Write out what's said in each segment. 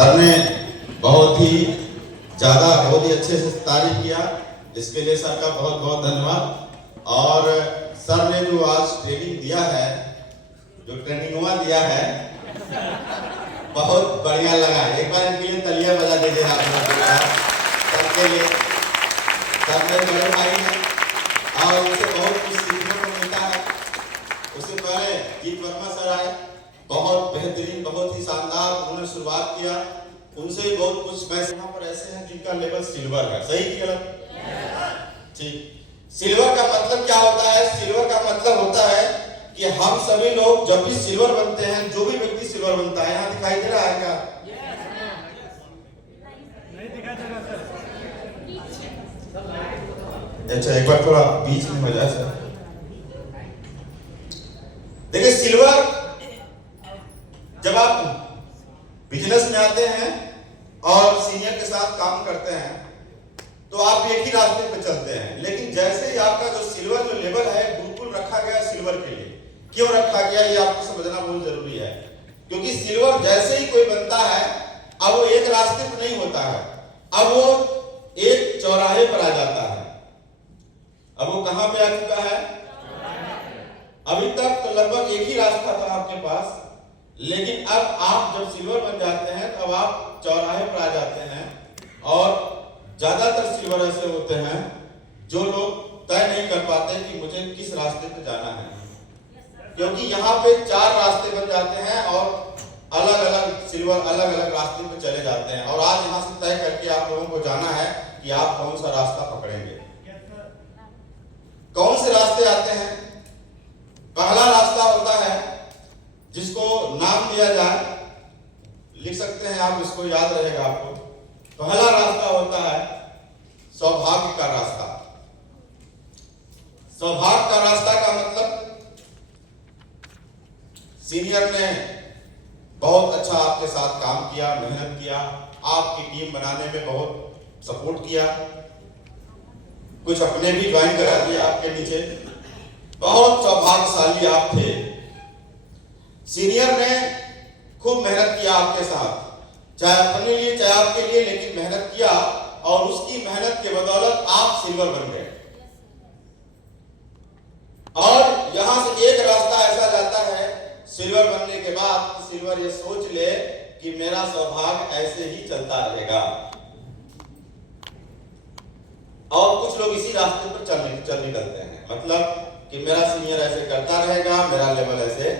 Sir ने बहुत ही अच्छे से तारीफ किया, इसके लिए सर का बहुत बहुत धन्यवाद। और सर ने जो आज ट्रेनिंग दिया है, जो ट्रेनिंगवा दिया है, बहुत बढ़िया लगा। एक बार इनके लिए तालियां बजा दीजिए आप लोग सर के लिए। सर ने बड़े भाई हैं और उनसे बहुत कुछ सीखने को मिलता है। उससे पहले जीत वर्मा सर आए, बहुत बेहतरीन, बहुत ही शानदार उन्होंने शुरुआत किया। उनसे बहुत कुछ। मैं यहाँ पर ऐसे हैं जिनका लेवल सिल्वर है, सही कि गलत? ठीक। सिल्वर का मतलब क्या होता है? सिल्वर का मतलब होता है कि हम सभी लोग जब भी सिल्वर बनते हैं, जो भी व्यक्ति सिल्वर बनता है, यहाँ दिखाई दे रहा है क्या? नहीं दिखाई दे रहा सर। अच्छा, एक बार थोड़ा बीच में हो जाए सर। देखिए, सिल्वर जब आप बिजनेस में आते हैं और सीनियर के साथ काम करते हैं तो आप एक ही रास्ते पे चलते हैं, लेकिन जैसे ही आपका जो सिल्वर जो लेवल है बिल्कुल रखा गया सिल्वर के लिए। क्यों रखा गया ये आपको समझना बहुत जरूरी है, क्योंकि सिल्वर जैसे ही कोई बनता है अब वो एक रास्ते पे नहीं होता है, अब वो एक चौराहे पर आ जाता है। अब वो कहां पे आ चुका है? अभी तक तो लगभग एक ही रास्ता था आपके पास, लेकिन अब आप जब सिल्वर बन जाते हैं तब आप चौराहे पर आ जाते हैं। और ज्यादातर सिल्वर ऐसे होते हैं जो लोग तय नहीं कर पाते कि मुझे किस रास्ते पे जाना है, क्योंकि यहाँ पे 4 रास्ते बन जाते हैं और अलग अलग सिल्वर अलग अलग रास्ते पे चले जाते हैं। और आज यहाँ से तय करके आप लोगों को जाना है कि आप कौन सा रास्ता पकड़ेंगे। कौन से रास्ते आते हैं? पहला रास्ता होता है जिसको नाम दिया जाए, लिख सकते हैं आप, इसको याद रहेगा आपको। पहला रास्ता होता है सौभाग्य का रास्ता। सौभाग्य का रास्ता का मतलब सीनियर ने बहुत अच्छा आपके साथ काम किया, मेहनत किया, आपकी टीम बनाने में बहुत सपोर्ट किया, कुछ अपने भी ज्वाइन करा दिया आपके नीचे। बहुत सौभाग्यशाली आप थे। सीनियर ने खूब मेहनत किया आपके साथ, चाहे अपने लिए चाहे आपके लिए, लेकिन मेहनत किया और उसकी मेहनत के बदौलत आप सिल्वर बन गए। और यहां से एक रास्ता ऐसा जाता है सिल्वर बनने के बाद, सिल्वर ये सोच ले कि मेरा सौभाग्य ऐसे ही चलता रहेगा। और कुछ लोग इसी रास्ते पर चल निकलते हैं, मतलब कि मेरा सीनियर ऐसे करता रहेगा, मेरा लेवल ऐसे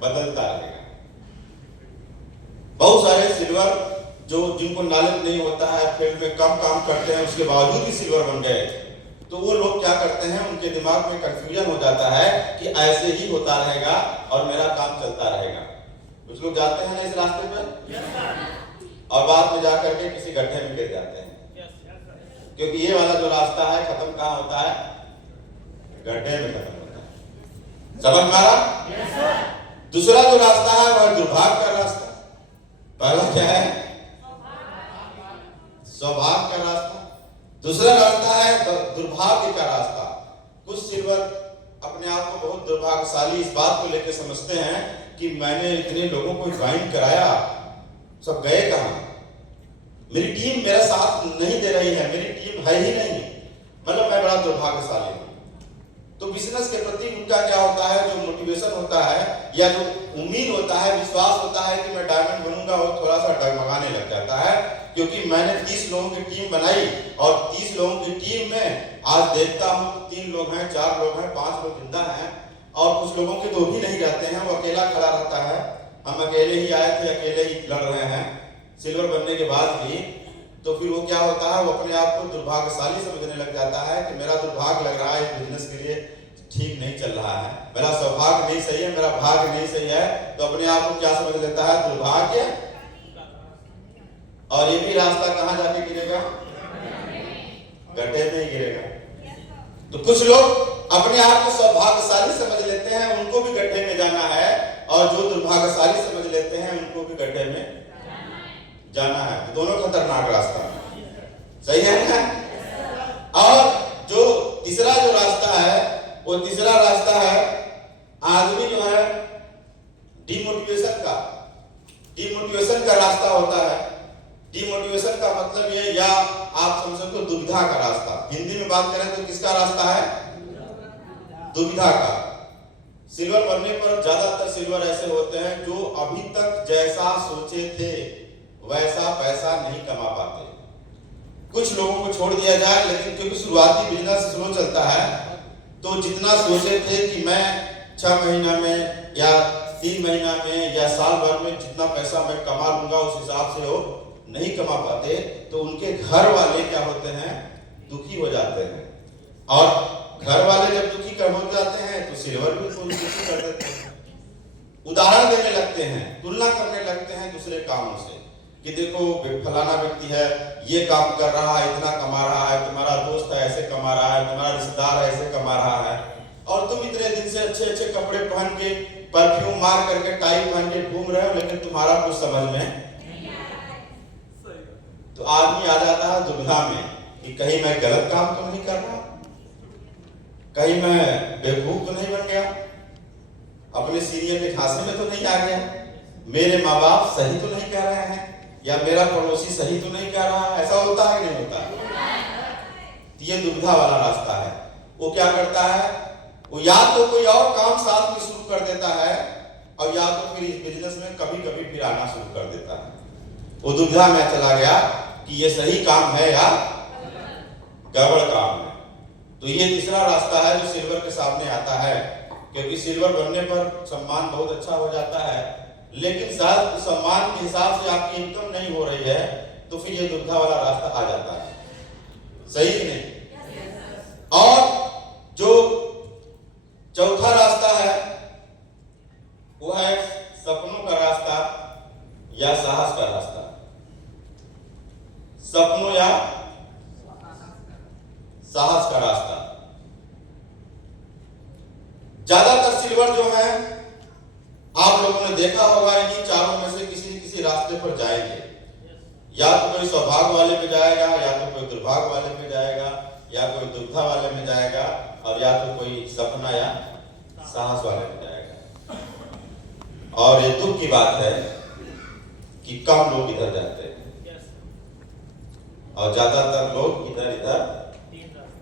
बदलता रहेगा। बहुत सारे सिल्वर जो जिनको नॉलेज नहीं होता है, फील्ड में कम काम करते हैं, उसके बावजूद भी सिल्वर बन गए, तो वो लोग क्या करते हैं, उनके दिमाग में कंफ्यूजन हो जाता है कि ऐसे ही होता रहेगा और मेरा काम चलता रहेगा। कुछ लोग जाते हैं ना इस रास्ते पर और बाद में जाकर के किसी गड्ढे में गिर जाते हैं, क्योंकि ये वाला जो रास्ता है खत्म कहाँ होता है? गड्ढे में खत्म होता है। समझ में आ रहा? दूसरा जो रास्ता है वह दुर्भाग्य का रास्ता। पहला क्या है? सौभाग्य का रास्ता। दूसरा रास्ता है दुर्भाग्य का रास्ता। कुछ सिल्वर अपने आप को बहुत दुर्भाग्यशाली इस बात को लेकर समझते हैं कि मैंने इतने लोगों को ज्वाइन कराया, सब गए कहां? मेरी टीम मेरा साथ नहीं दे रही है, मेरी टीम है ही नहीं, मतलब मैं बड़ा दुर्भाग्यशाली हूं। तो बिजनेस के प्रति उनका क्या होता है, जो मोटिवेशन होता है या जो उम्मीद होता है, विश्वास होता है कि मैं डायमंड बनूंगा, वो थोड़ा सा डगमगाने लग जाता है, क्योंकि मैंने 30 लोगों की टीम बनाई और 30 लोगों की टीम में आज देखता हूं 3 लोग हैं, 4 लोग हैं, 5 लोग जिंदा हैं और कुछ लोगों के 2 भी नहीं रहते हैं, वो अकेला खड़ा रहता है। हम अकेले ही आए थे, अकेले ही लड़ रहे हैं सिल्वर बनने के बाद भी। तो फिर वो क्या होता है, वो अपने आप को दुर्भाग्यशाली समझने लग जाता है कि मेरा दुर्भाग्य लग रहा है, इस बिजनेस के लिए ठीक नहीं चल रहा है, मेरा सौभाग्य नहीं सही है, मेरा भाग्य नहीं सही है। तो अपने आप को क्या समझ लेता है? दुर्भाग्य। और ये भी रास्ता कहां जाके गिरेगा? गड्ढे में ही गिरेगा। तो कुछ लोग अपने आप को सौभाग्यशाली समझ लेते हैं, उनको भी गड्ढे में जाना है, और जो दुर्भाग्यशाली समझ लेते हैं उनको भी गड्ढे में जाना है। तो दोनों खतरनाक रास्ता, सही है ना? और जो तीसरा जो रास्ता है, वो तीसरा रास्ता है आदमी जो है डिमोटिवेशन का रास्ता होता मतलब ये, या आप समझ सकते हो दुविधा का रास्ता। हिंदी में बात करें तो किसका रास्ता है? दुविधा का। सिल्वर बनने पर ज्यादातर सिल्वर ऐसे होते हैं जो अभी तक जैसा सोचे थे वैसा पैसा नहीं कमा पाते। कुछ लोगों को छोड़ दिया जाए, लेकिन क्योंकि शुरुआती बिजनेस स्लो चलता है, तो जितना सोचे थे कि मैं 6 महीना में या 3 महीना में या साल भर में जितना पैसा मैं कमा लूंगा, उस हिसाब से वो नहीं कमा पाते, तो उनके घर वाले क्या होते हैं? दुखी हो जाते हैं। और घर वाले जब दुखी हो जाते हैं तो सिल्वर भी उनको दुखी कर देते हैं। उदाहरण देने लगते हैं, तुलना करने लगते हैं दूसरे कामों से कि देखो फलाना व्यक्ति है, ये काम कर रहा है, इतना कमा रहा है, तुम्हारा दोस्त है ऐसे कमा रहा है, तुम्हारा रिश्तेदार है ऐसे कमा रहा है, और तुम इतने दिन से अच्छे अच्छे कपड़े पहन के, परफ्यूम मार करके, टाई पहन के घूम रहे हो, लेकिन तुम्हारा कुछ समझ में। तो आदमी आ जाता है दुविधा में कि कहीं मैं गलत काम तो नहीं कर रहा, कहीं मैं बेवकूफ तो नहीं बन गया, अपने सीनियर के झांसे में तो नहीं आ गया, मेरे माँ बाप सही तो नहीं कह रहे हैं, या मेरा पड़ोसी सही तो नहीं कह रहा है। ऐसा होता है कि नहीं होता? तो ये दुविधा वाला रास्ता है। वो क्या करता है? वो या तो कोई और काम साथ में शुरू कर देता है, और या तो फिर इस बिजनेस में कभी कभी फिर आना शुरू कर देता है। वो दुविधा में चला गया कि ये सही काम है या गड़बड़ काम है। तो ये तीसरा रास्ता है जो सिल्वर के सामने आता है, क्योंकि सिल्वर बनने पर सम्मान बहुत अच्छा हो जाता है, लेकिन शायद सम्मान के हिसाब से आपकी इनकम नहीं हो रही है, तो फिर ये दुविधा वाला रास्ता आ जाता है। सही कि नहीं? और जो चौथा रास्ता है वो है सपनों का रास्ता या साहस का रास्ता। सपनों या साहस का रास्ता। ज्यादातर सिल्वर जो है, आप लोगों ने देखा होगा, इन्हीं चारों में से किसी न किसी रास्ते पर जाएंगे। या तो कोई सौभाग्य वाले पे जाएगा, या तो कोई दुर्भाग्य वाले पे जाएगा, या कोई दुविधा वाले में जाएगा, और या तो कोई सपना या साहस वाले में जाएगा। और ये दुख की बात है कि कम लोग इधर जाते हैं, और ज्यादातर लोग इधर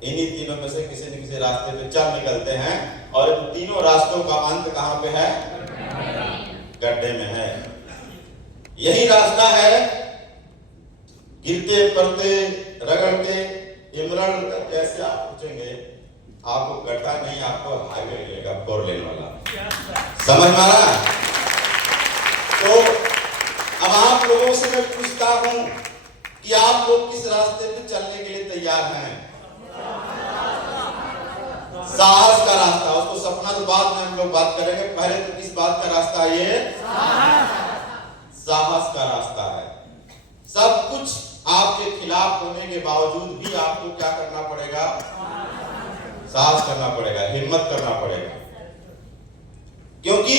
इन्हीं तीनों में से किसी न किसी रास्ते पे चल निकलते हैं, और इन तीनों रास्तों का अंत कहां पे है? गड्ढे में है। यही रास्ता है गिरते पड़ते रगड़ते इमरण कैसे आप पूछेंगे, आपको गड्ढा नहीं, आपको हाईवे मिलेगा 4 लेन वाला। समझ में आ रहा है? तो अब आप लोगों से मैं पूछता हूं कि आप लोग किस रास्ते पे चलने के लिए तैयार हैं? साहस का रास्ता। उसको सपना तो बाद में हम लोग बात करेंगे, पहले तो किस बात का रास्ता है? ये साहस का रास्ता है। सब कुछ आपके खिलाफ होने के बावजूद भी आपको क्या करना पड़ेगा? साहस करना पड़ेगा, हिम्मत करना पड़ेगा। क्योंकि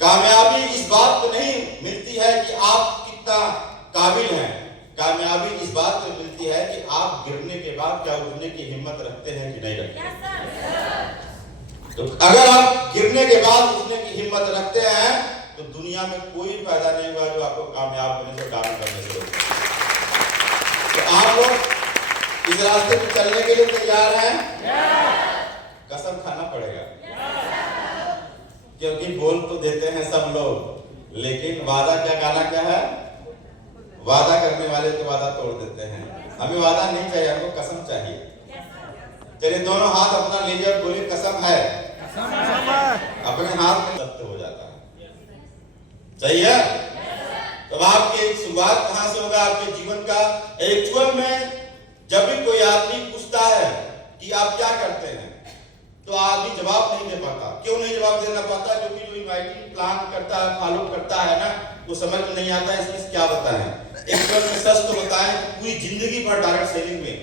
कामयाबी इस बात पे नहीं मिलती है कि आप कितना काबिल हैं, कामयाबी इस बात पे मिलती है कि आप गिरने के बाद क्या उठने की हिम्मत रखते हैं कि नहीं रखते। तो अगर आप गिरने के बाद उठने की हिम्मत रखते हैं तो दुनिया में कोई फायदा नहीं हुआ जो आपको कामयाब होने से, डाउन करने से रोके। तो आप लोग इस रास्ते पे चलने के लिए तैयार हैं? कसम खाना पड़ेगा, क्योंकि बोल तो देते हैं सब लोग, लेकिन वादा क्या, गाना क्या है? वादा करने वाले तो वादा तोड़ देते हैं। हमें वादा नहीं चाहिए, हमको कसम चाहिए। चलिए दोनों हाथ अपना लीजिए और बोलिए कसम है। अपने हाथ में सत्य हो जाता है। सही है? तो आपकी शुरुआत कहां से होगा आपके जीवन का? एक्चुअल में जब भी कोई आदमी पूछता है कि आप क्या करते हैं, तो आदमी जवाब नहीं दे पाता। क्यों नहीं जवाब देना पाता? क्योंकि जो इनवाइटिंग प्लान करता है, फॉलो करता है ना, वो समझ में नहीं आता है इसमें क्या बताएं। एक्चुअल में सच तो बताएं, पूरी जिंदगी भर डायरेक्ट सेलिंग में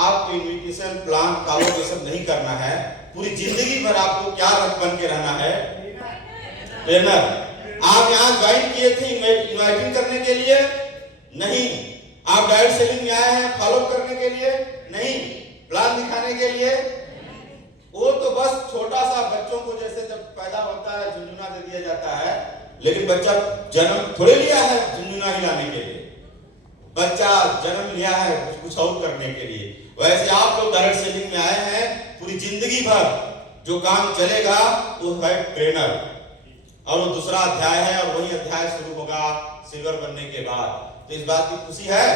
आपको इन्विटेशन प्लान फॉलो ये सब नहीं करना है। पूरी जिंदगी भर आपको क्या बन के रहना है? ट्रेनर। आप यहाँ ज्वाइन किए थे इन्वाइटिंग करने के लिए नहीं, आप डायरेक्ट सेलिंग में आए हैं फॉलो करने के लिए नहीं, प्लान दिखाने के लिए। वो तो बस छोटा सा बच्चों को जैसे जब पैदा होता है झुनझुना दे दिया जाता है, लेकिन बच्चा जन्म थोड़े लिया है झुनझुना हिलाने के लिए। बच्चा जन्म लिया है कुछ और करने के लिए, वैसे आप लोग डायरेक्ट सेलिंग में आए हैं पूरी जिंदगी भर जो काम चलेगा वो है ट्रेनर, और वो दूसरा अध्याय है और वही अध्याय शुरू होगा सिल्वर बनने के बाद। तो इस बात की खुशी है।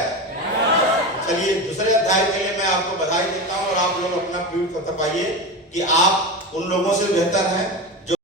चलिए दूसरे अध्याय के लिए मैं आपको बधाई देता हूं और आप लोग अपना पीठ थपथपाइए कि आप उन लोगों से बेहतर हैं